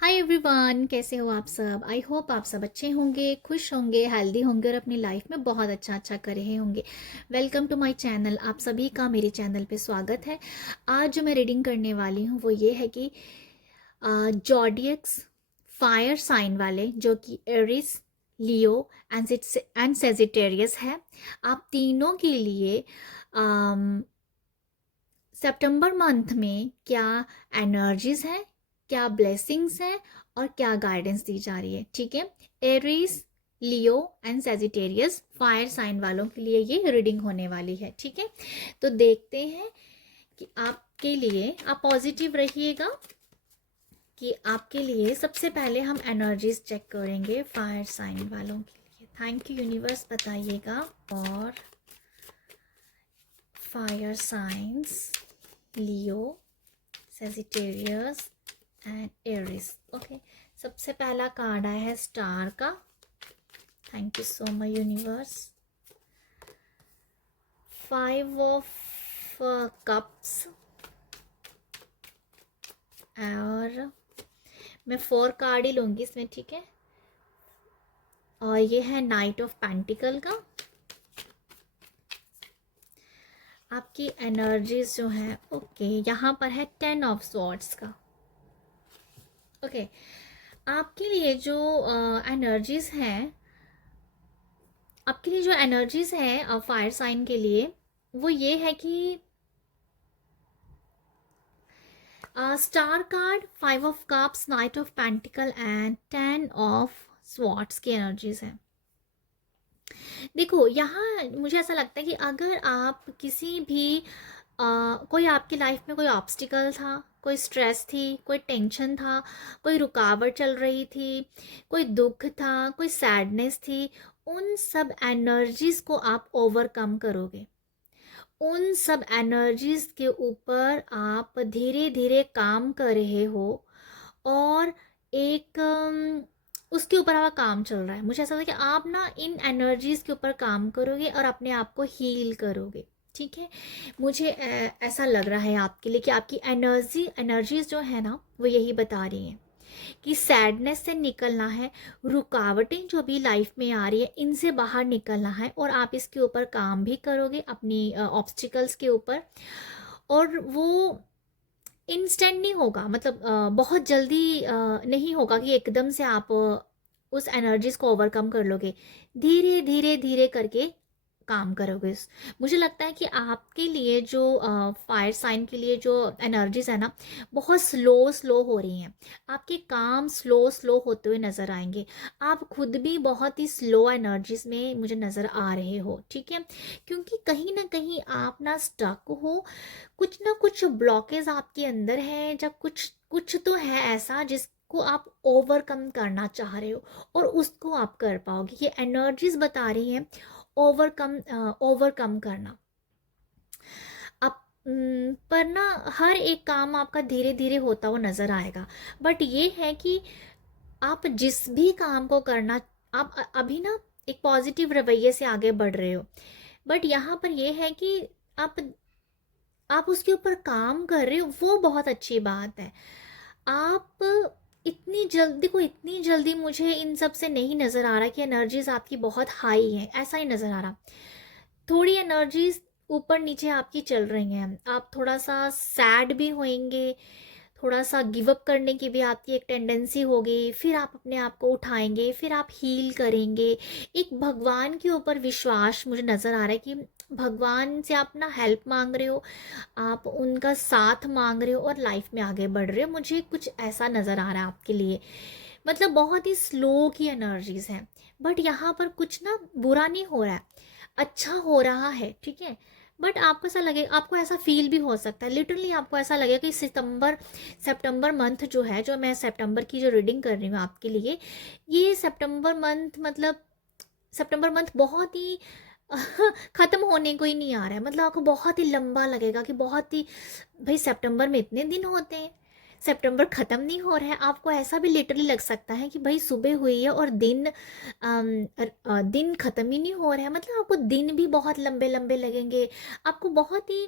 Hi everyone, कैसे हो आप सब। आई होप आप सब अच्छे होंगे, खुश होंगे, हेल्दी होंगे और अपनी लाइफ में बहुत अच्छा अच्छा कर रहे होंगे। Welcome to my channel. आप सभी का मेरे चैनल पे स्वागत है। आज जो मैं रीडिंग करने वाली हूँ वो ये है कि जॉडियक्स फायर साइन वाले, जो कि एरिस, लियो एंड सेजिटेरियस है, आप तीनों के लिए सितंबर मंथ में क्या एनर्जीज हैं, क्या ब्लेसिंग्स हैं और क्या गाइडेंस दी जा रही है। ठीक है, Aries, Leo and Sagittarius fire sign वालों के लिए ये रीडिंग होने वाली है। ठीक है, तो देखते हैं कि आपके लिए, आप पॉजिटिव रहिएगा कि आपके लिए सबसे पहले हम एनर्जीज चेक करेंगे फायर साइन वालों के लिए। थैंक यू यूनिवर्स, बताइएगा। और fire signs, Leo, Sagittarius and Aries. Okay, सबसे पहला कार्ड आया है स्टार का। Thank you so much universe. 5 of cups, और मैं 4 कार्ड ही लूंगी इसमें। ठीक है, और ये है नाइट ऑफ पेंटिकल का। आपकी एनर्जीज जो है, ओके, यहाँ पर है 10 ऑफ स्वॉर्ड्स का। ओके, आपके लिए जो एनर्जीज हैं, आपके लिए जो एनर्जीज हैं फायर साइन के लिए, वो ये है कि star card, 5 of cups, night of pentacle and 10 of swords की एनर्जीज हैं। देखो, यहाँ मुझे ऐसा लगता है कि अगर आप किसी भी कोई आपकी लाइफ में कोई ऑब्स्टिकल था, कोई स्ट्रेस थी, कोई टेंशन था, कोई रुकावट चल रही थी, कोई दुख था, कोई सैडनेस थी, उन सब एनर्जीज को आप ओवरकम करोगे। उन सब एनर्जीज के ऊपर आप धीरे धीरे काम कर रहे हो, और एक उसके ऊपर आपका काम चल रहा है। मुझे ऐसा लगता है कि आप ना इन एनर्जीज के ऊपर काम करोगे और अपने आप को हील करोगे। ठीक है, मुझे ऐसा लग रहा है आपके लिए कि आपकी एनर्जीज जो है ना, वो यही बता रही हैं कि सैडनेस से निकलना है, रुकावटें जो भी लाइफ में आ रही है इनसे बाहर निकलना है, और आप इसके ऊपर काम भी करोगे, अपनी ऑब्स्टिकल्स के ऊपर। और वो इंस्टेंट नहीं होगा, मतलब बहुत जल्दी नहीं होगा कि एकदम से आप उस एनर्जीज को ओवरकम कर लोगे। धीरे धीरे धीरे करके काम करोगे। मुझे लगता है कि आपके लिए जो फायर साइन के लिए जो एनर्जीज है ना, बहुत स्लो स्लो हो रही हैं। आपके काम स्लो स्लो होते हुए नज़र आएंगे। आप खुद भी बहुत ही स्लो एनर्जीज में मुझे नज़र आ रहे हो। ठीक है, क्योंकि कहीं ना कहीं आप ना स्टक हो, कुछ ना कुछ ब्लॉकेज आपके अंदर है, जब कुछ कुछ तो है ऐसा जिसको आप ओवरकम करना चाह रहे हो, और उसको आप कर पाओगे। ये एनर्जीज बता रही हैं ओवरकम, ओवरकम करना। अब पर ना हर एक काम आपका धीरे धीरे होता हुआ नजर आएगा। बट ये है कि आप जिस भी काम को करना, आप अभी ना एक पॉजिटिव रवैये से आगे बढ़ रहे हो। बट यहाँ पर यह है कि आप उसके ऊपर काम कर रहे हो, वो बहुत अच्छी बात है। आप इतनी जल्दी, देखो इतनी जल्दी मुझे इन सब से नहीं नज़र आ रहा कि एनर्जीज आपकी बहुत हाई है, ऐसा ही नज़र आ रहा। थोड़ी एनर्जीज ऊपर नीचे आपकी चल रही हैं। आप थोड़ा सा सैड भी होंगे, थोड़ा सा गिव अप करने की भी आपकी एक टेंडेंसी होगी, फिर आप अपने आप को उठाएंगे, फिर आप हील करेंगे। एक भगवान के ऊपर विश्वास मुझे नज़र आ रहा है कि भगवान से आप ना हेल्प मांग रहे हो, आप उनका साथ मांग रहे हो और लाइफ में आगे बढ़ रहे हो। मुझे कुछ ऐसा नज़र आ रहा है आपके लिए। मतलब बहुत ही स्लो की एनर्जीज हैं, बट यहाँ पर कुछ ना बुरा नहीं हो रहा है, अच्छा हो रहा है। ठीक है, बट आपको ऐसा लगे, आपको ऐसा फील भी हो सकता है, लिटरली आपको ऐसा लगेगा कि सितंबर मंथ जो है, जो मैं सितंबर की जो रीडिंग कर रही हूँ आपके लिए, ये सितंबर मंथ, मतलब सितंबर मंथ बहुत ही ख़त्म होने को ही नहीं आ रहा है। मतलब आपको बहुत ही लंबा लगेगा कि बहुत ही, भाई सितंबर में इतने दिन होते हैं, सितंबर ख़त्म नहीं हो रहा है। आपको ऐसा भी लिटरली लग सकता है कि भाई सुबह हुई है और दिन ख़त्म ही नहीं हो रहा है। मतलब आपको दिन भी बहुत लंबे लंबे लगेंगे। आपको बहुत ही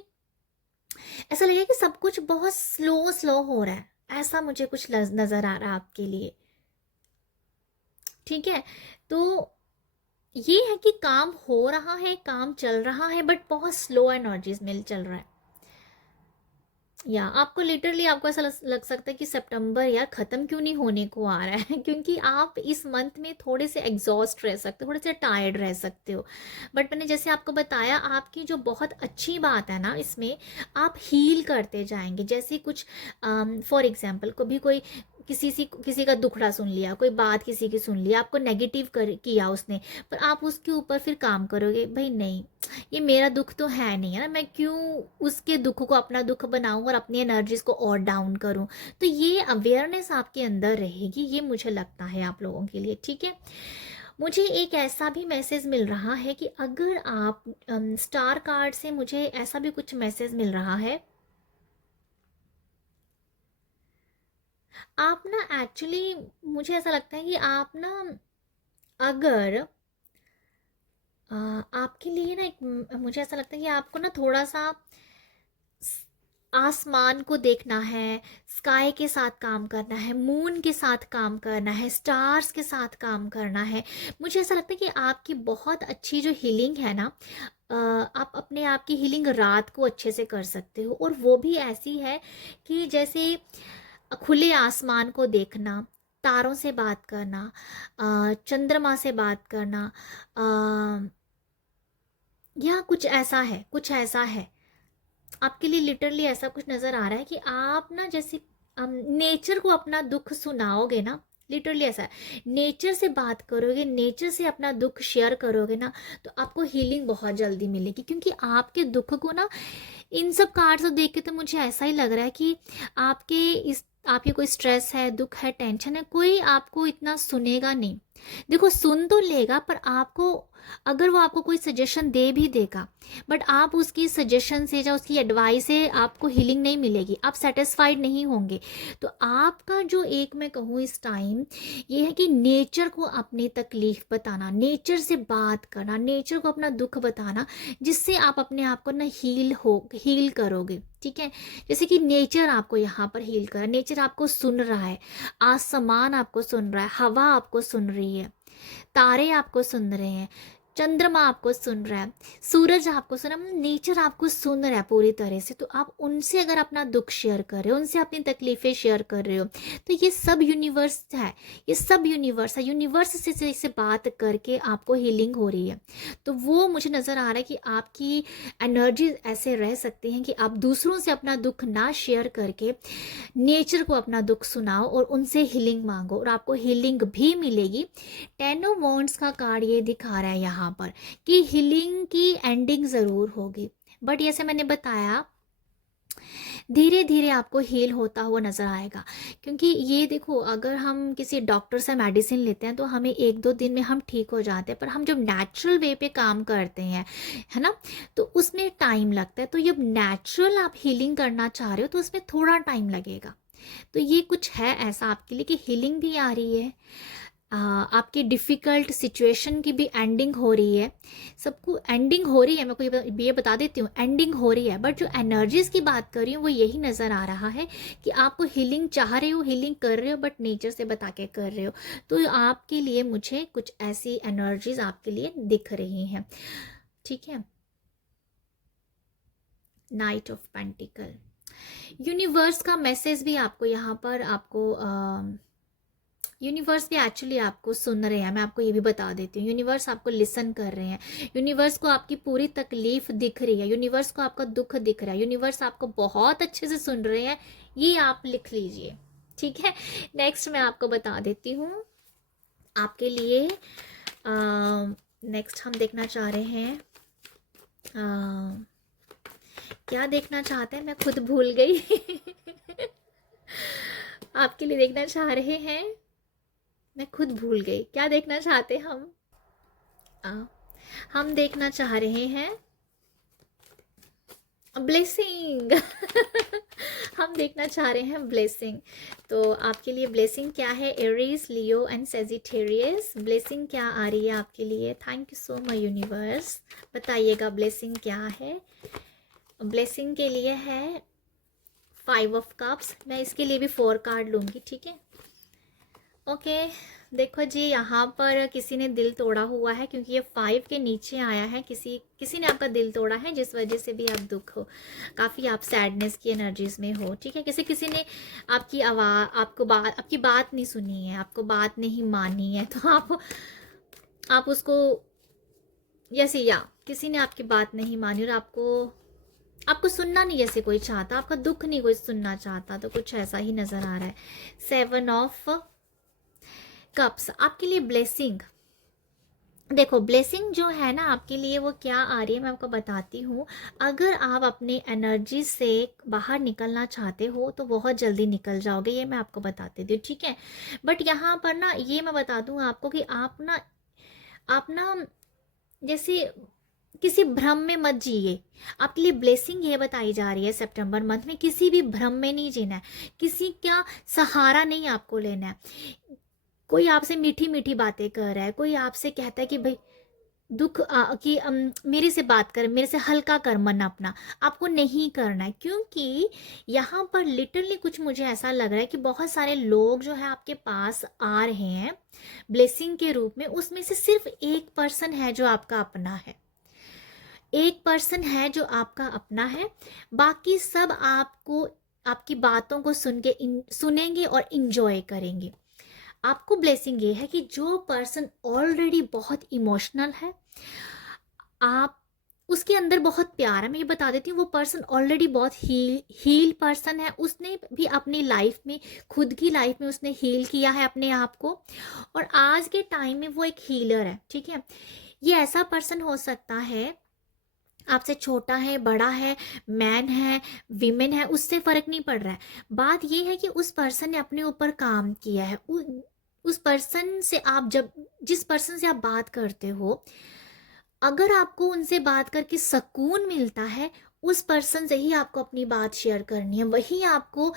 ऐसा लगेगा कि सब कुछ बहुत स्लो स्लो हो रहा है। ऐसा मुझे कुछ नज़र आ रहा है आपके लिए। ठीक है, तो ये है कि काम हो रहा है, काम चल रहा है, बट बहुत स्लो एनर्जीज में चल रहा है। या आपको लिटरली आपको ऐसा लग सकता है कि सितंबर यार ख़त्म क्यों नहीं होने को आ रहा है क्योंकि आप इस मंथ में थोड़े से एग्जॉस्ट रह सकते हो, थोड़े से टायर्ड रह सकते हो। बट मैंने जैसे आपको बताया, आपकी जो बहुत अच्छी बात है ना इसमें, आप हील करते जाएंगे। जैसे कुछ फॉर एग्जांपल कभी कोई किसी का दुखड़ा सुन लिया, कोई बात किसी की सुन लिया, आपको नेगेटिव कर किया उसने, पर आप उसके ऊपर फिर काम करोगे, भाई नहीं ये मेरा दुख तो है नहीं है ना, मैं क्यों उसके दुख को अपना दुख बनाऊं और अपनी एनर्जीज को और डाउन करूं। तो ये अवेयरनेस आपके अंदर रहेगी, ये मुझे लगता है आप लोगों के लिए। ठीक है, मुझे एक ऐसा भी मैसेज मिल रहा है कि अगर आप स्टार कार्ड से मुझे ऐसा भी कुछ मैसेज मिल रहा है, आप ना एक्चुअली मुझे ऐसा लगता है कि आप ना अगर आपके लिए ना एक मुझे ऐसा लगता है कि आपको ना थोड़ा सा आसमान को देखना है, स्काई के साथ काम करना है, मून के साथ काम करना है, स्टार्स के साथ काम करना है। मुझे ऐसा लगता है कि आपकी बहुत अच्छी जो हीलिंग है ना, आप अपने आप की हीलिंग रात को अच्छे से कर सकते हो, और वो भी ऐसी है कि जैसे खुले आसमान को देखना, तारों से बात करना, चंद्रमा से बात करना, या कुछ ऐसा है, कुछ ऐसा है आपके लिए। लिटरली ऐसा कुछ नज़र आ रहा है कि आप ना जैसे नेचर को अपना दुख सुनाओगे ना, लिटरली ऐसा है, नेचर से बात करोगे, नेचर से अपना दुख शेयर करोगे ना, तो आपको हीलिंग बहुत जल्दी मिलेगी। क्योंकि आपके दुख को ना, इन सब कार्ड्स को देख के तो मुझे ऐसा ही लग रहा है कि आपके कोई स्ट्रेस है, दुख है, टेंशन है, कोई आपको इतना सुनेगा नहीं। देखो सुन तो लेगा, पर आपको अगर वो आपको कोई सजेशन दे भी देगा, बट आप उसकी सजेशन से या उसकी एडवाइस से आपको हीलिंग नहीं मिलेगी, आप सेटिस्फाइड नहीं होंगे। तो आपका जो एक मैं कहूँ इस टाइम ये है कि नेचर को अपनी तकलीफ बताना, नेचर से बात करना, नेचर को अपना दुख बताना, जिससे आप अपने आप को ना हील करोगे। ठीक है, जैसे कि नेचर आपको यहाँ पर हील कर, नेचर आपको सुन रहा है, आसमान आपको सुन रहा है, हवा आपको सुन रही है, तारे आपको सुन रहे हैं, चंद्रमा आपको सुन रहा है, सूरज आपको सुन रहा है, मतलब नेचर आपको सुन रहा है पूरी तरह से। तो आप उनसे अगर अपना दुख शेयर कर रहे हो, उनसे अपनी तकलीफ़ें शेयर कर रहे हो, तो ये सब यूनिवर्स है, ये सब यूनिवर्स है, यूनिवर्स से बात करके आपको हीलिंग हो रही है। तो वो मुझे नज़र आ रहा है कि आपकी एनर्जी ऐसे रह सकती हैं कि आप दूसरों से अपना दुख ना शेयर करके नेचर को अपना दुख सुनाओ और उनसे हीलिंग मांगो, और आपको हीलिंग भी मिलेगी। 10 ऑफ वॉन्ड्स का कार्ड ये दिखा रहा है यहाँ पर कि हीलिंग की एंडिंग ज़रूर होगी, बट जैसे मैंने बताया धीरे धीरे आपको हील होता हुआ नज़र आएगा। क्योंकि ये देखो, अगर हम किसी डॉक्टर से मेडिसिन लेते हैं तो हमें 1-2 दिन में हम ठीक हो जाते हैं, पर हम जब नेचुरल वे पे काम करते हैं, है ना, तो उसमें टाइम लगता है। तो जब नेचुरल आप हीलिंग करना चाह रहे हो तो उसमें थोड़ा टाइम लगेगा। तो ये कुछ है ऐसा आपके लिए कि हीलिंग भी आ रही है, आपकी डिफ़िकल्ट सिचुएशन की भी एंडिंग हो रही है, सबको एंडिंग हो रही है। मैं को ये बता देती हूँ, एंडिंग हो रही है, बट जो एनर्जीज़ की बात कर रही हूँ वो यही नज़र आ रहा है कि आपको हीलिंग चाह रहे हो, हीलिंग कर रहे हो, बट नेचर से बता के कर रहे हो। तो आपके लिए मुझे कुछ ऐसी एनर्जीज़ आपके लिए दिख रही हैं। ठीक है, नाइट ऑफ पेंटिकल, यूनिवर्स का मैसेज भी आपको यहाँ पर आपको यूनिवर्स भी एक्चुअली आपको सुन रहे हैं। मैं आपको ये भी बता देती हूँ, यूनिवर्स आपको लिसन कर रहे हैं, यूनिवर्स को आपकी पूरी तकलीफ दिख रही है, यूनिवर्स को आपका दुख दिख रहा है, यूनिवर्स आपको बहुत अच्छे से सुन रहे हैं, ये आप लिख लीजिए। ठीक है, नेक्स्ट मैं आपको बता देती हूँ आपके लिए। नेक्स्ट हम देखना चाह रहे हैं, क्या देखना चाहते हैं मैं खुद भूल गई आपके लिए देखना चाह रहे हैं, मैं खुद भूल गई क्या देखना चाहते हम। हम देखना चाह रहे हैं ब्लेसिंग हम देखना चाह रहे हैं ब्लेसिंग। तो आपके लिए ब्लेसिंग क्या है, Aries, Leo and Sagittarius, blessing क्या आ रही है आपके लिए। Thank you so much universe, बताइएगा ब्लेसिंग क्या है। ब्लेसिंग के लिए है फाइव ऑफ कप्स, मैं इसके लिए भी 4 कार्ड लूँगी, ठीक है। ओके, देखो जी, यहाँ पर किसी ने दिल तोड़ा हुआ है क्योंकि ये 5 के नीचे आया है। किसी किसी ने आपका दिल तोड़ा है, जिस वजह से भी आप दुख हो, काफ़ी आप सैडनेस की एनर्जीज में हो, ठीक है। किसी ने आपकी आवाज़, आपकी बात नहीं सुनी है, आपको बात नहीं मानी है, तो आप उसको, या किसी ने आपकी बात नहीं मानी और आपको सुनना नहीं जैसे कोई चाहता, आपका दुख नहीं कोई सुनना चाहता, तो कुछ ऐसा ही नज़र आ रहा है। 7 ऑफ कप्स आपके लिए ब्लेसिंग। देखो, ब्लेसिंग जो है ना आपके लिए, वो क्या आ रही है मैं आपको बताती हूँ। अगर आप अपनी एनर्जी से बाहर निकलना चाहते हो तो बहुत जल्दी निकल जाओगे, ये मैं आपको बताती हूँ, ठीक है। बट यहाँ पर ना ये मैं बता दूँ आपको कि आप ना जैसे किसी भ्रम में मत जिए। आपके लिए ब्लेसिंग ये बताई जा रही है सितंबर मंथ में, किसी भी भ्रम में नहीं जीना है, किसी का सहारा नहीं आपको लेना है। कोई आपसे मीठी मीठी बातें कर रहा है, कोई आपसे कहता है कि भाई दुख कि मेरे से बात कर, मेरे से हल्का कर मन अपना, आपको नहीं करना है। क्योंकि यहाँ पर लिटरली कुछ मुझे ऐसा लग रहा है कि बहुत सारे लोग जो है आपके पास आ रहे हैं ब्लेसिंग के रूप में, उसमें से सिर्फ 1% है जो आपका अपना है, 1% है जो आपका अपना है। बाकी सब आपको, आपकी बातों को सुनेंगे और इंजॉय करेंगे। आपको ब्लेसिंग ये है कि जो पर्सन ऑलरेडी बहुत इमोशनल है, आप उसके अंदर बहुत प्यार है, मैं ये बता देती हूँ, वो पर्सन ऑलरेडी बहुत हील पर्सन है, उसने भी अपनी लाइफ में, खुद की लाइफ में उसने हील किया है अपने आप को, और आज के टाइम में वो एक हीलर है, ठीक है। ये ऐसा पर्सन हो सकता है, आपसे छोटा है, बड़ा है, मैन है, विमेन है, उससे फर्क नहीं पड़ रहा है। बात ये है कि उस पर्सन ने अपने ऊपर काम किया है। उस पर्सन से आप जिस पर्सन से आप बात करते हो, अगर आपको उनसे बात करके सुकून मिलता है, उस पर्सन से ही आपको अपनी बात शेयर करनी है, वही आपको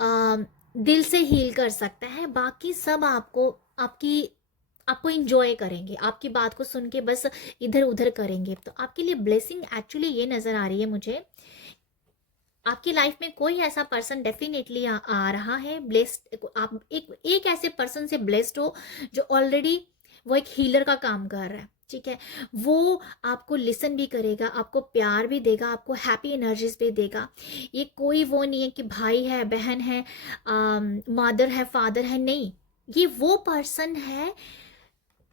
दिल से हील कर सकता है। बाकी सब आपको इंजॉय करेंगे, आपकी बात को सुन के बस इधर उधर करेंगे। तो आपके लिए ब्लेसिंग एक्चुअली ये नज़र आ रही है मुझे, आपकी लाइफ में कोई ऐसा पर्सन डेफिनेटली आ रहा है ब्लेस्ड। आप एक ऐसे पर्सन से ब्लेस्ड हो जो ऑलरेडी वो एक हीलर का काम कर रहा है, ठीक है। वो आपको लिसन भी करेगा, आपको प्यार भी देगा, आपको हैप्पी एनर्जीज भी देगा। ये कोई वो नहीं है कि भाई है, बहन है, मदर है, फादर है, नहीं। ये वो पर्सन है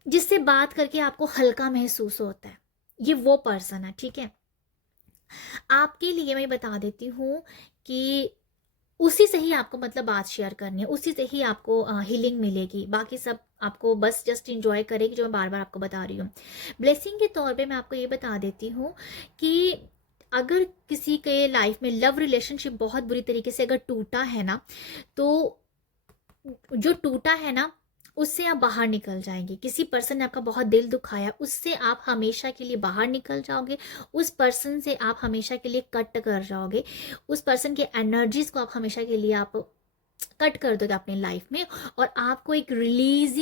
जिससे बात करके आपको हल्का महसूस होता है, ये वो पर्सन है, ठीक है। आपके लिए मैं बता देती हूँ कि उसी से ही आपको मतलब बात शेयर करनी है, उसी से ही आपको हीलिंग मिलेगी। बाकी सब आपको बस जस्ट इंजॉय करेगी, जो मैं बार बार आपको बता रही हूँ। ब्लेसिंग के तौर पे मैं आपको ये बता देती हूँ कि अगर किसी के लाइफ में लव रिलेशनशिप बहुत बुरी तरीके से अगर टूटा है ना, तो जो टूटा है ना, उससे आप बाहर निकल जाएंगे। किसी पर्सन ने आपका बहुत दिल दुखाया, उससे आप हमेशा के लिए बाहर निकल जाओगे, उस पर्सन से आप हमेशा के लिए कट कर जाओगे, उस पर्सन के एनर्जीज को आप हमेशा के लिए आप कट कर दोगे अपनी लाइफ में, और आपको एक रिलीज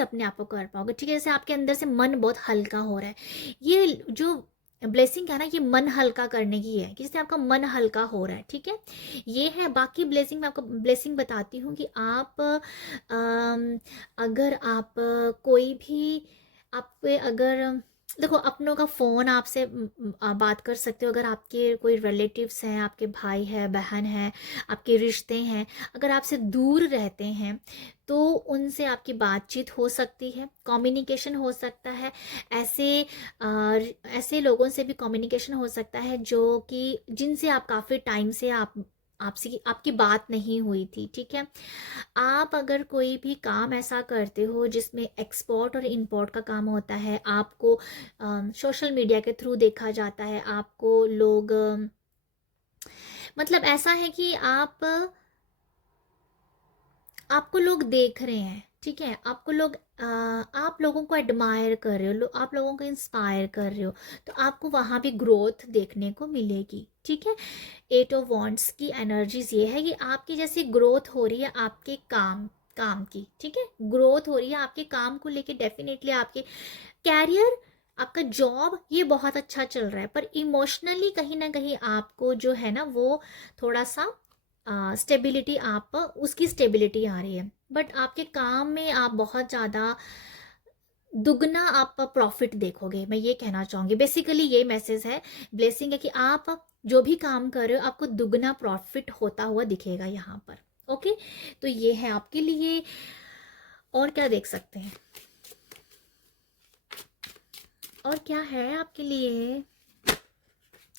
अपने आप को कर पाओगे, ठीक है। जैसे आपके अंदर से मन बहुत हल्का हो रहा है, ये जो ब्लेसिंग है ना, ये मन हल्का करने की है, कि जिससे आपका मन हल्का हो रहा है, ठीक है। ये है। बाकी ब्लेसिंग मैं आपको ब्लेसिंग बताती हूँ कि आप अगर आप कोई भी, आप पे अगर देखो, अपनों का फ़ोन आपसे बात कर सकते हो। अगर आपके कोई रिलेटिव्स हैं, आपके भाई है, बहन है, आपके रिश्ते हैं, अगर आपसे दूर रहते हैं तो उनसे आपकी बातचीत हो सकती है, कम्युनिकेशन हो सकता है। ऐसे लोगों से भी कम्युनिकेशन हो सकता है जो कि जिनसे आप काफ़ी टाइम से आपसे आपकी बात नहीं हुई थी, ठीक है। आप अगर कोई भी काम ऐसा करते हो जिसमें एक्सपोर्ट और इंपोर्ट का काम होता है, आपको सोशल मीडिया के थ्रू देखा जाता है, आपको लोग मतलब ऐसा है कि आपको लोग देख रहे हैं, ठीक है। आप लोगों को एडमायर कर रहे हो, आप लोगों को इंस्पायर कर रहे हो, तो आपको वहाँ भी ग्रोथ देखने को मिलेगी, ठीक है। 8 ऑफ वॉन्ड्स की एनर्जीज ये है कि आपकी जैसी ग्रोथ हो रही है आपके काम की, ठीक है। ग्रोथ हो रही है आपके काम को लेके, डेफिनेटली आपके कैरियर आपका जॉब ये बहुत अच्छा चल रहा है, पर इमोशनली कहीं ना कहीं आपको जो है ना वो थोड़ा सा स्टेबिलिटी, आप उसकी स्टेबिलिटी आ रही है। बट आपके काम में आप बहुत ज़्यादा दुगना आप प्रॉफिट देखोगे, मैं ये कहना चाहूँगी। बेसिकली ये मैसेज है, ब्लेसिंग है कि आप जो भी काम कर रहे हो आपको दुगना प्रॉफिट होता हुआ दिखेगा यहाँ पर। ओके, तो ये है आपके लिए। और क्या देख सकते हैं, और क्या है आपके लिए?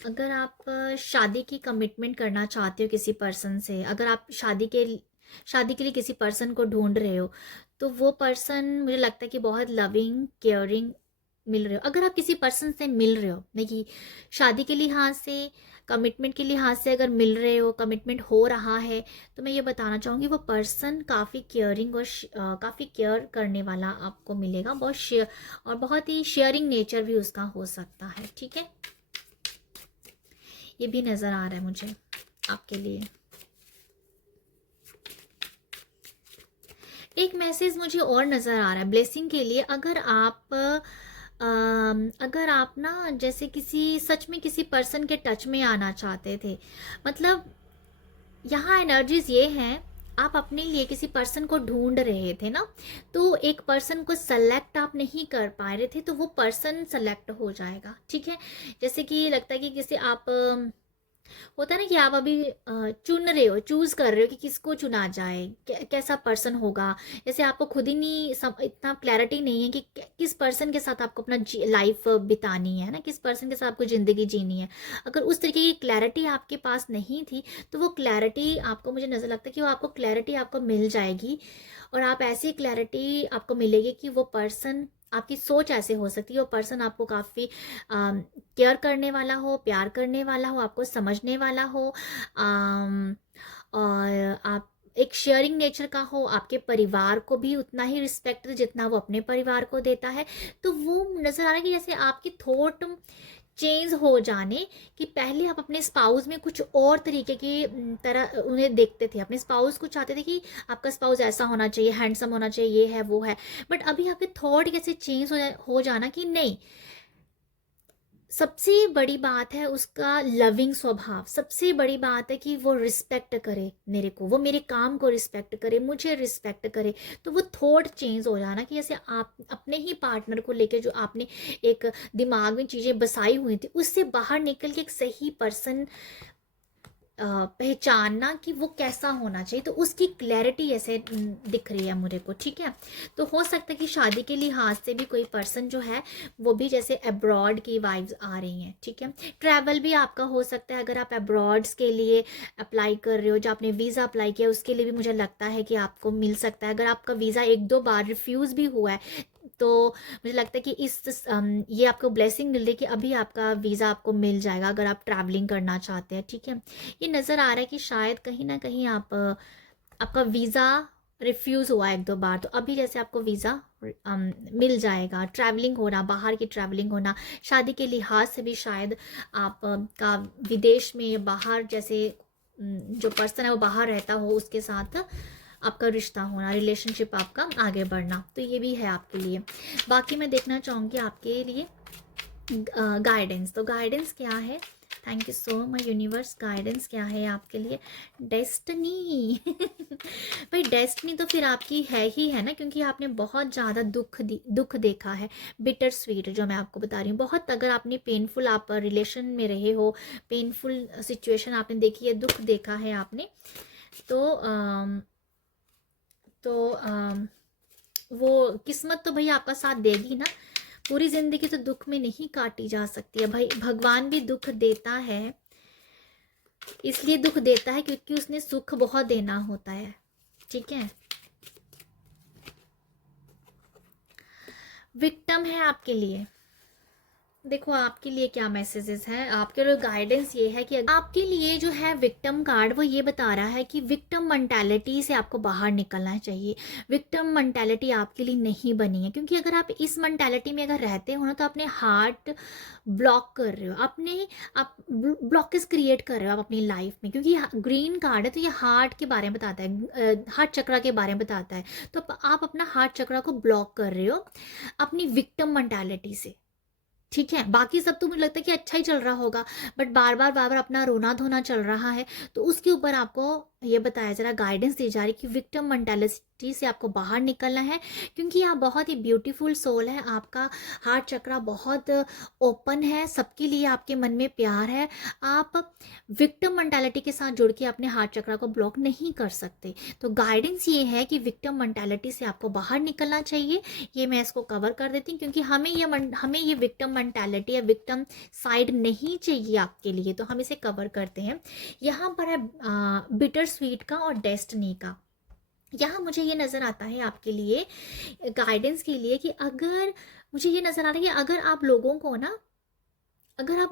अगर आप शादी की कमिटमेंट करना चाहते हो किसी पर्सन से, अगर आप शादी के लिए किसी पर्सन को ढूंढ रहे हो, तो वो पर्सन मुझे लगता है कि बहुत लविंग केयरिंग मिल रहे हो। अगर आप किसी पर्सन से मिल रहे हो, नहीं शादी के लिहाज से, कमिटमेंट के लिहाज से अगर मिल रहे हो, कमिटमेंट हो रहा है, तो मैं ये बताना चाहूँगी वो पर्सन काफ़ी केयरिंग और काफ़ी केयर करने वाला आपको मिलेगा। बहुत शेयर, और बहुत ही शेयरिंग नेचर भी उसका हो सकता है। ठीक है, ये भी नज़र आ रहा है मुझे आपके लिए। एक मैसेज मुझे और नज़र आ रहा है ब्लेसिंग के लिए। अगर आप ना जैसे किसी सच में किसी पर्सन के टच में आना चाहते थे, मतलब यहाँ एनर्जीज ये हैं, आप अपने लिए किसी पर्सन को ढूंढ रहे थे ना, तो एक पर्सन को सेलेक्ट आप नहीं कर पा रहे थे, तो वो पर्सन सेलेक्ट हो जाएगा। ठीक है, जैसे कि लगता है कि किसी आप होता है ना कि आप अभी चुन रहे हो, चूज कर रहे हो कि किसको चुना जाए, कैसा पर्सन होगा। जैसे आपको खुद ही नहीं इतना क्लैरिटी नहीं है कि किस पर्सन के साथ आपको अपना लाइफ बितानी है ना, किस पर्सन के साथ आपको ज़िंदगी जीनी है। अगर उस तरीके की क्लैरिटी आपके पास नहीं थी, तो वो क्लैरिटी आपको, मुझे नज़र लगता है कि वो आपको क्लैरिटी आपको मिल जाएगी। और आप ऐसी क्लैरिटी आपको मिलेगी कि वो पर्सन, आपकी सोच ऐसे हो सकती है वो पर्सन आपको काफ़ी केयर करने वाला हो, प्यार करने वाला हो, आपको समझने वाला हो, और आप एक शेयरिंग नेचर का हो, आपके परिवार को भी उतना ही रिस्पेक्ट जितना वो अपने परिवार को देता है। तो वो नज़र आ रहा है कि जैसे आपकी थॉट चेंज हो जाने, कि पहले आप अपने स्पाउस में कुछ और तरीके की तरह उन्हें देखते थे, अपने स्पाउस को चाहते थे कि आपका स्पाउस ऐसा होना चाहिए, हैंडसम होना चाहिए, ये है वो है। बट अभी आपके थॉट कैसे चेंज हो जाना कि नहीं, सबसे बड़ी बात है उसका लविंग स्वभाव। सबसे बड़ी बात है कि वो रिस्पेक्ट करे मेरे को, वो मेरे काम को रिस्पेक्ट करे, मुझे रिस्पेक्ट करे। तो वो थॉट चेंज हो जाना कि जैसे आप अपने ही पार्टनर को लेके जो आपने एक दिमाग में चीज़ें बसाई हुई थी, उससे बाहर निकल के एक सही पर्सन पहचानना कि वो कैसा होना चाहिए, तो उसकी क्लैरिटी ऐसे दिख रही है मुझे को। ठीक है, तो हो सकता है कि शादी के लिहाज से भी कोई पर्सन जो है वो भी जैसे अब्रॉड की वाइब्स आ रही हैं। ठीक है, ट्रैवल भी आपका हो सकता है। अगर आप अब्रॉड्स के लिए अप्लाई कर रहे हो, जो आपने वीज़ा अप्लाई किया उसके लिए भी मुझे लगता है कि आपको मिल सकता है। अगर आपका वीज़ा 1-2 बार रिफ्यूज़ भी हुआ है, तो मुझे लगता है कि ये आपको ब्लेसिंग मिल रही है कि अभी आपका वीज़ा आपको मिल जाएगा अगर आप ट्रैवलिंग करना चाहते हैं। ठीक है, ये नज़र आ रहा है कि शायद कहीं ना कहीं आपका वीज़ा रिफ्यूज़ हुआ 1-2 बार, तो अभी जैसे आपको वीज़ा मिल जाएगा। ट्रैवलिंग होना, बाहर की ट्रैवलिंग होना, शादी के लिहाज से भी शायद आप का विदेश में या बाहर, जैसे जो पर्सन है वो बाहर रहता हो, उसके साथ आपका रिश्ता होना, रिलेशनशिप आपका आगे बढ़ना, तो ये भी है आपके लिए। बाकी मैं देखना चाहूँगी आपके लिए गाइडेंस। तो गाइडेंस क्या है? Thank you so much universe. Guidance क्या है आपके लिए? डेस्टिनी भाई डेस्टिनी तो फिर आपकी है ही है ना, क्योंकि आपने बहुत ज़्यादा दुख देखा है, बिटर स्वीट जो मैं आपको बता रही हूँ। बहुत, अगर आपने पेनफुल, आप रिलेशन में रहे हो, पेनफुल सिचुएशन आपने देखी है, दुख देखा है आपने, तो वो किस्मत तो भैया आपका साथ देगी ना। पूरी जिंदगी तो दुख में नहीं काटी जा सकती है भाई। भगवान भी दुख देता है, इसलिए दुख देता है क्योंकि उसने सुख बहुत देना होता है। ठीक है, विक्टिम है आपके लिए। देखो आपके लिए क्या मैसेजेस हैं, आपके लिए गाइडेंस ये है कि आपके लिए जो है विक्टिम कार्ड, वो ये बता रहा है कि विक्टिम मेंटालिटी से आपको बाहर निकलना चाहिए। विक्टिम मेंटालिटी आपके लिए नहीं बनी है, क्योंकि अगर आप इस मेंटालिटी में अगर रहते हो ना, तो अपने हार्ट ब्लॉक कर रहे हो, आप ब्लॉकेज क्रिएट कर रहे हो आप अपनी लाइफ में। क्योंकि ग्रीन कार्ड है तो ये हार्ट के बारे में बताता है, हार्ट चक्रा के बारे में बताता है। तो आप अपना हार्ट चक्रा को ब्लॉक कर रहे हो अपनी विक्टिम मेंटालिटी से। ठीक है, बाकी सब तो मुझे लगता है कि अच्छा ही चल रहा होगा, बट बार-बार अपना रोना-धोना चल रहा है, तो उसके ऊपर आपको ये बताया जा रहा है, गाइडेंस दी जा रही है कि विक्टिम मेंटालिटी से आपको बाहर निकलना है, क्योंकि आप बहुत ही ब्यूटीफुल सोल है, आपका हार्ट चक्रा बहुत ओपन है, सबके लिए आपके मन में प्यार है, आप विक्टिम मेंटालिटी के साथ जुड़ के अपने हार्ट चक्रा को ब्लॉक नहीं कर सकते। तो गाइडेंस ये है कि विक्टिम मेंटालिटी से आपको बाहर निकलना चाहिए। ये मैं इसको कवर कर देती हूँ, क्योंकि हमें ये विक्टिम मेंटालिटी या विक्टिम साइड नहीं चाहिए आपके लिए, तो हम इसे कवर करते हैं। यहाँ पर है बिटर स्वीट का और डेस्टिनी का। यहाँ मुझे ये नज़र आता है आपके लिए गाइडेंस के लिए कि अगर मुझे ये नज़र आ रहा है कि अगर आप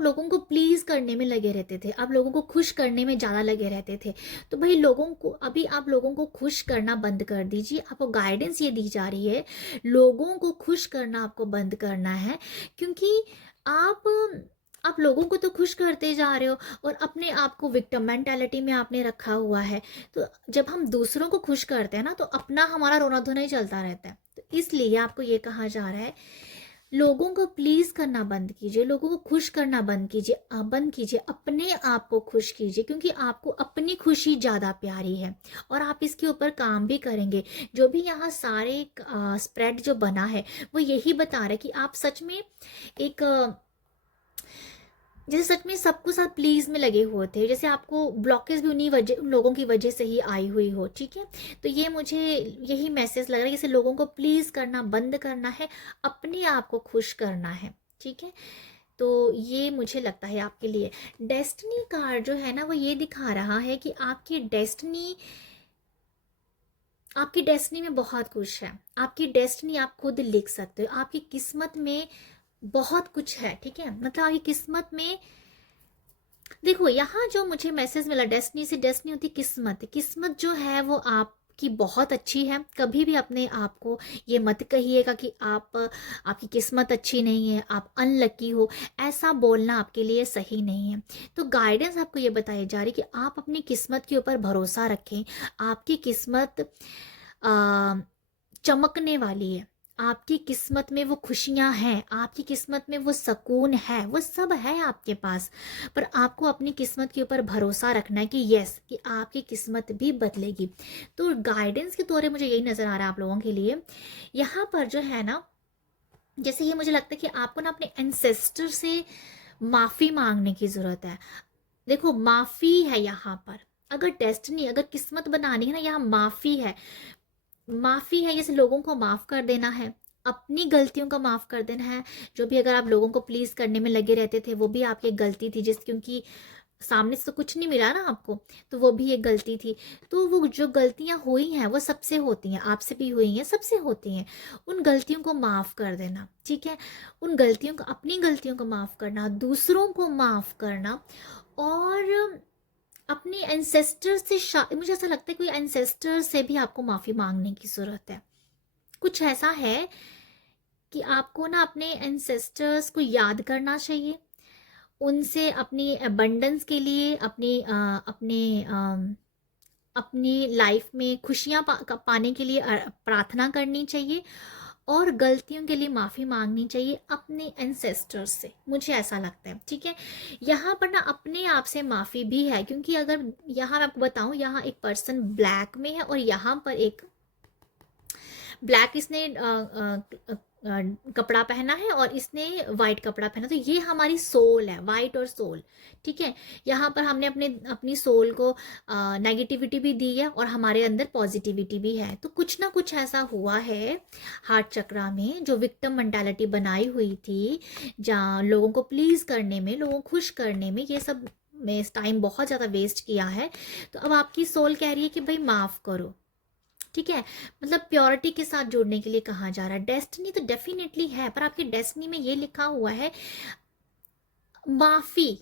लोगों को प्लीज़ करने में लगे रहते थे, आप लोगों को खुश करने में ज़्यादा लगे रहते थे, तो भाई आप लोगों को खुश करना बंद कर दीजिए। आपको गाइडेंस ये दी जा रही है, लोगों को खुश करना आपको बंद करना है, क्योंकि आप आप लोगों को तो खुश करते जा रहे हो और अपने आप को विक्टिम मेंटालिटी में आपने रखा हुआ है। तो जब हम दूसरों को खुश करते हैं ना, तो अपना हमारा रोना धोना ही चलता रहता है। तो इसलिए आपको ये कहा जा रहा है, लोगों को प्लीज करना बंद कीजिए, लोगों को खुश करना बंद कीजिए, अपने आप को खुश कीजिए, क्योंकि आपको अपनी खुशी ज़्यादा प्यारी है और आप इसके ऊपर काम भी करेंगे। जो भी यहाँ सारे स्प्रेड जो बना है वो यही बता रहा है कि आप सच में एक जैसे सच में सबको साथ प्लीज में लगे हुए थे, जैसे आपको ब्लॉकेज भी उन लोगों की वजह से ही आई हुई हो। ठीक है, तो ये मुझे यही मैसेज लग रहा है, जैसे लोगों को प्लीज करना बंद करना है, अपने आप को खुश करना है। ठीक है, तो ये मुझे लगता है आपके लिए। डेस्टिनी कार्ड जो है ना, वो ये दिखा रहा है कि आपकी डेस्टिनी में बहुत कुछ है, आपकी डेस्टिनी आप खुद लिख सकते हो, आपकी किस्मत में बहुत कुछ है। ठीक है, मतलब आपकी किस्मत में देखो, यहाँ जो मुझे मैसेज मिला, डेस्टिनी से डेस्टिनी होती किस्मत जो है वो आपकी बहुत अच्छी है। कभी भी अपने आप को ये मत कहिएगा कि आपकी किस्मत अच्छी नहीं है, आप अनलकी हो, ऐसा बोलना आपके लिए सही नहीं है। तो गाइडेंस आपको ये बताई जा रही कि आप अपनी किस्मत के ऊपर भरोसा रखें, आपकी किस्मत चमकने वाली है, आपकी किस्मत में वो खुशियां हैं, आपकी किस्मत में वो सुकून है, वो सब है आपके पास। पर आपको अपनी किस्मत के ऊपर भरोसा रखना है कि यस, कि आपकी किस्मत भी बदलेगी। तो गाइडेंस के तौर पे मुझे यही नज़र आ रहा है आप लोगों के लिए। यहाँ पर जो है ना, जैसे ये मुझे लगता है कि आपको ना अपने एंसेस्टर से माफ़ी मांगने की ज़रूरत है। देखो, माफ़ी है यहाँ पर, अगर किस्मत बनानी है ना, यहाँ माफ़ी है, जैसे लोगों को माफ़ कर देना है, अपनी गलतियों का माफ़ कर देना है। जो भी अगर आप लोगों को प्लीज़ करने में लगे रहते थे, वो भी आपकी गलती थी, क्योंकि सामने से तो कुछ नहीं मिला ना आपको, तो वो भी एक गलती थी। तो वो जो गलतियां हुई हैं वो सबसे होती हैं, आपसे भी हुई हैं, सबसे होती हैं। उन गलतियों को माफ़ कर देना। ठीक है, अपनी गलतियों को माफ़ करना, दूसरों को माफ़ करना, और अपने एंसेस्टर से मुझे ऐसा लगता है कोई एंसेस्टर से भी आपको माफ़ी मांगने की ज़रूरत है। कुछ ऐसा है कि आपको ना अपने एंसेस्टर्स को याद करना चाहिए, उनसे अपनी अबंडेंस के लिए, अपनी लाइफ में खुशियाँ पाने के लिए प्रार्थना करनी चाहिए, और गलतियों के लिए माफ़ी मांगनी चाहिए अपने एंसेस्टर्स से, मुझे ऐसा लगता है। ठीक है, यहाँ पर ना अपने आप से माफ़ी भी है, क्योंकि अगर यहाँ मैं आपको बताऊँ, यहाँ एक पर्सन ब्लैक में है और यहाँ पर एक ब्लैक इसने कपड़ा पहना है और इसने वाइट कपड़ा पहना, तो ये हमारी सोल है, वाइट और सोल। ठीक है, यहाँ पर हमने अपनी सोल को नेगेटिविटी भी दी है और हमारे अंदर पॉजिटिविटी भी है। तो कुछ ना कुछ ऐसा हुआ है हार्ट चक्रा में, जो विक्टिम मेंटालिटी बनाई हुई थी, जहाँ लोगों को प्लीज करने में, लोगों को खुश करने में, ये सब में टाइम बहुत ज़्यादा वेस्ट किया है। तो अब आपकी सोल कह रही है कि भाई माफ़ करो। ठीक है, मतलब प्योरिटी के साथ जोड़ने के लिए कहा जा रहा है। डेस्टिनी तो डेफिनेटली है, पर आपकी डेस्टिनी में ये लिखा हुआ है माफ़ी,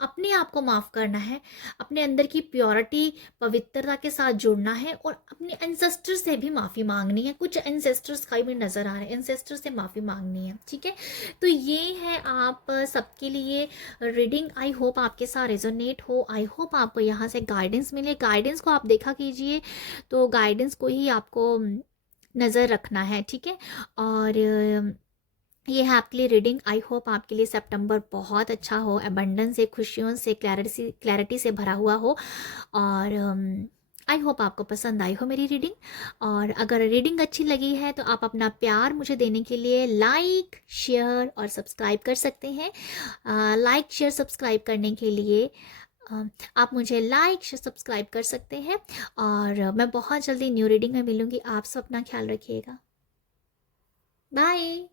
अपने आप को माफ़ करना है, अपने अंदर की प्योरिटी, पवित्रता के साथ जुड़ना है, और अपने एंसेस्टर से भी माफ़ी मांगनी है। कुछ एंसेस्टर्स का भी नज़र आ रहा है, एंसेस्टर से माफ़ी मांगनी है। ठीक है, तो ये है आप सबके लिए रीडिंग। आई होप आपके साथ रेजोनेट हो, आई होप आपको यहाँ से गाइडेंस मिले। गाइडेंस को आप देखा कीजिए, तो गाइडेंस को ही आपको नज़र रखना है। ठीक है, और ये है आपके लिए रीडिंग। आई होप आपके लिए सितंबर बहुत अच्छा हो, अबंडेंस से, खुशियों से, क्लैरिटी से भरा हुआ हो। और आई होप आपको पसंद आई हो मेरी रीडिंग। और अगर रीडिंग अच्छी लगी है तो आप अपना प्यार मुझे देने के लिए लाइक, शेयर और सब्सक्राइब कर सकते हैं। लाइक, शेयर, सब्सक्राइब करने के लिए आप मुझे लाइक, शेयर, सब्सक्राइब कर सकते हैं। और मैं बहुत जल्दी न्यू रीडिंग में मिलूंगी। आप सब अपना ख्याल रखिएगा। बाय।